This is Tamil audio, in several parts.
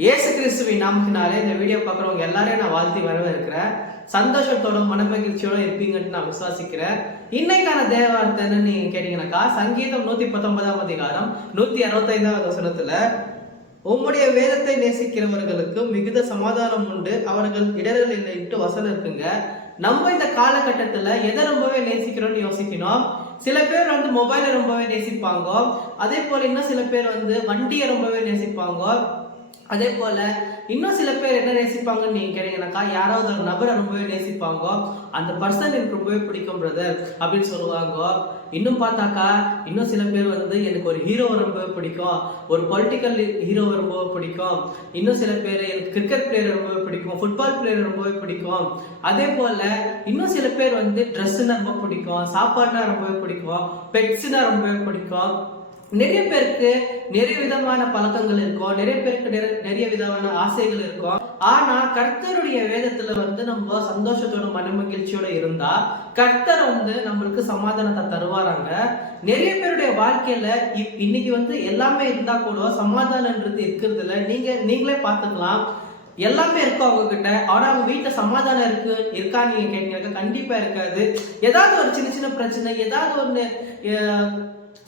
இயேசு கிறிஸ்துவின் நாமத்தினாலே இந்த வீடியோ பார்க்குறவங்க எல்லாரையும் நான் வாழ்த்தி வரவேற்கிறேன். சந்தோஷத்தோட மனமகிழ்ச்சியோட இருப்பீங்கன்னு நான் விசுவாசிக்கிறேன். இன்னைக்கான தேவ வார்த்தை என்னன்னு நீங்க கேட்டீங்கன்னாக்கா, சங்கீதம் 119 அதிகாரம் 165 வசனத்துல, உம்முடைய வேதத்தை நேசிக்கிறவர்களுக்கு மிகுந்த சமாதானம் உண்டு, அவர்கள் இடர்கள் இல்லைன்ட்டு வசனம் இருக்குங்க. நம்ம இந்த காலகட்டத்துல எதை ரொம்பவே நேசிக்கிறோம்னு யோசிக்கணும். சில பேர் மொபைலை ரொம்பவே நேசிப்பாங்க. அதே போல இன்னும் சில பேர் வண்டியை ரொம்பவே நேசிப்பாங்க. அதே போல இன்னும் சில பேர் என்ன நேசிப்பாங்கன்னு நீங்க கேட்டீங்கன்னாக்கா, யாராவது ஒரு நபரை ரொம்பவே நேசிப்பாங்க. அந்த பர்சன் எனக்கு ரொம்பவே பிடிக்கும் பிரதர் அப்படின்னு சொல்லுவாங்க. இன்னும் பார்த்தாக்கா இன்னும் சில பேர் எனக்கு ஒரு ஹீரோவை ரொம்பவே பிடிக்கும், ஒரு பொலிட்டிக்கல் ஹீரோவை ரொம்பவே பிடிக்கும். இன்னும் சில பேர் எனக்கு கிரிக்கெட் பிளேயர் ரொம்பவே பிடிக்கும், ஃபுட்பால் பிளேயர் ரொம்பவே பிடிக்கும். அதே போல இன்னும் சில பேர் ட்ரெஸ்ஸுன்னா ரொம்ப பிடிக்கும், சாப்பாடுனா ரொம்பவே பிடிக்கும், பெட்ஸ்னா ரொம்பவே பிடிக்கும். நிறைய பேருக்கு நிறைய விதமான பழக்கங்கள் இருக்கும், நிறைய பேருக்கு நிறைய விதமான ஆசைகள் இருக்கும். ஆனா கர்த்தருடைய வேதத்துல நம்ம சந்தோஷத்தோட மனமகிழ்ச்சியோட இருந்தா கர்த்தர் நம்மளுக்கு சமாதானத்தை தருவாராங்க. நிறைய பேருடைய வாழ்க்கையில இன்னைக்கு எல்லாமே இருந்தா கூட சமாதானம்ன்றது இருக்கிறது இல்ல. நீங்களே பார்த்துக்கலாம். எல்லாமே இருக்கும் அவங்க கிட்ட, ஆனா அவங்க வீட்டுல சமாதானம் இருக்கா நீங்க கேட்டீங்க, கண்டிப்பா இருக்காது. ஏதாவது ஒரு சின்ன சின்ன பிரச்சனை, ஏதாவது ஒண்ணு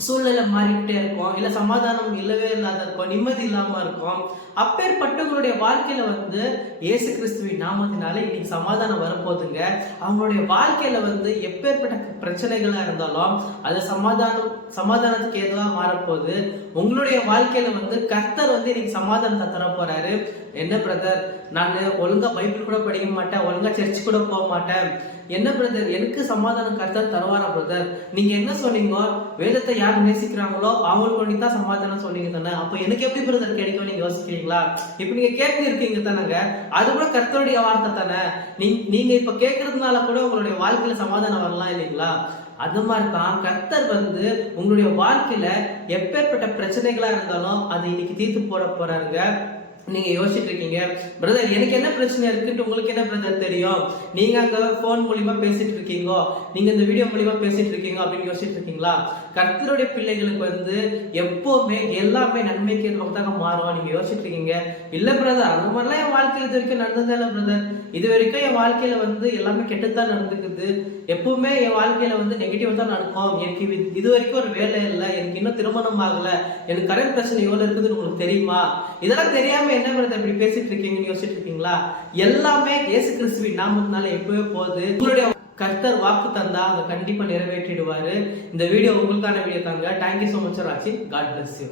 சூழ்நிலை மாறிக்கிட்டே இருக்கும், இல்ல சமாதானம் இல்லவே இல்லாத இருக்கும், நிம்மதி இல்லாம இருக்கும். அப்பேற்பட்டவங்களுடைய வாழ்க்கையில இயேசு கிறிஸ்துவின் நாமத்தினால இன்னைக்கு சமாதானம் வரப்போகுதுங்க. அவங்களுடைய வாழ்க்கையில எப்பேற்பட்ட பிரச்சனைகளா இருந்தாலும் அது சமாதானத்துக்கு ஏதுவா மாறப்போகுது. உங்களுடைய வாழ்க்கையில கர்த்தர் இன்னைக்கு சமாதானத்தை தர போறாரு. என்ன பிரதர், நான் ஒழுங்கா பைபிள் கூட படிக்க மாட்டேன், ஒழுங்கா சர்ச்சு கூட போக மாட்டேன், என்ன பிரதர் எனக்கு சமாதானம் கர்த்தர் தருவாரா பிரதர்? நீங்க என்ன சொன்னீங்க, வேதத்தை யார் நேசிக்கிறாங்களோ அவங்களுக்கு வேண்டிதான் சமாதானம் சொன்னீங்க தானே, அப்ப எனக்கு எப்படி பிரதர் கிடைக்கும் நீங்க யோசிக்கிறீங்களா? இப்ப நீங்க கேட்டு இருக்கீங்க தானங்க, அது கூட கர்த்தருடைய வார்த்தை தானே. நீங்க இப்ப கேட்கறதுனால கூட உங்களுடைய வாழ்க்கையில சமாதானம் வரலாம் இல்லைங்களா? அந்த மாதிரி தான் கர்த்தர் உங்களுடைய வாழ்க்கையில எப்பேற்பட்ட பிரச்சனைகளா இருந்தாலும் அதை இன்னைக்கு தீர்த்து போட போறாருங்க. நீங்க யோசிச்சுட்டு இருக்கீங்க, பிரதர் எனக்கு என்ன பிரச்சனை இருக்குன்னு உங்களுக்கு என்ன பிரதர் தெரியும், நீங்க அங்க போன் மூலியமா பேசிட்டு இருக்கீங்க, நீங்க இந்த வீடியோ மூலியமா பேசிட்டு இருக்கீங்க அப்படின்னு யோசிச்சுட்டு இருக்கீங்களா? கர்த்தருடைய பிள்ளைகளுக்கு எப்பவுமே எல்லாமே நன்மைக்கு தான் மாறும். நீங்க யோசிச்சுட்டு இருக்கீங்க, இல்ல பிரதர் அந்த மாதிரிலாம் என் வாழ்க்கையில இது வரைக்கும் நடந்ததே இல்லை பிரதர், இது வரைக்கும் என் வாழ்க்கையில எல்லாமே கெட்டுத்தான் நடந்துக்குது, எப்பவுமே என் வாழ்க்கையில நெகட்டிவ் தான் நடக்கும், எனக்கு இது வரைக்கும் ஒரு வேலை இல்லை, எனக்கு இன்னும் திருமணம் ஆகல, எனக்கு கடன் பிரச்சனை எவ்வளவு இருக்குதுன்னு உங்களுக்கு தெரியுமா? இதெல்லாம் தெரியாம என்ன பிரதர் இப்படி பேசிட்டு இருக்கீங்கன்னு யோசிச்சுட்டு இருக்கீங்களா? எல்லாமே இயேசு கிறிஸ்துவின் நாமத்தினால எப்பவே போகுது. உங்களுடைய கர்த்தர் வாக்கு தந்தா அதை கண்டிப்பா நிறைவேற்றிடுவாரு. இந்த வீடியோ உங்களுக்கான வீடியோ தாங்க. தேங்க்யூ சோ மச் ஃபார் வாட்சிங். God bless you.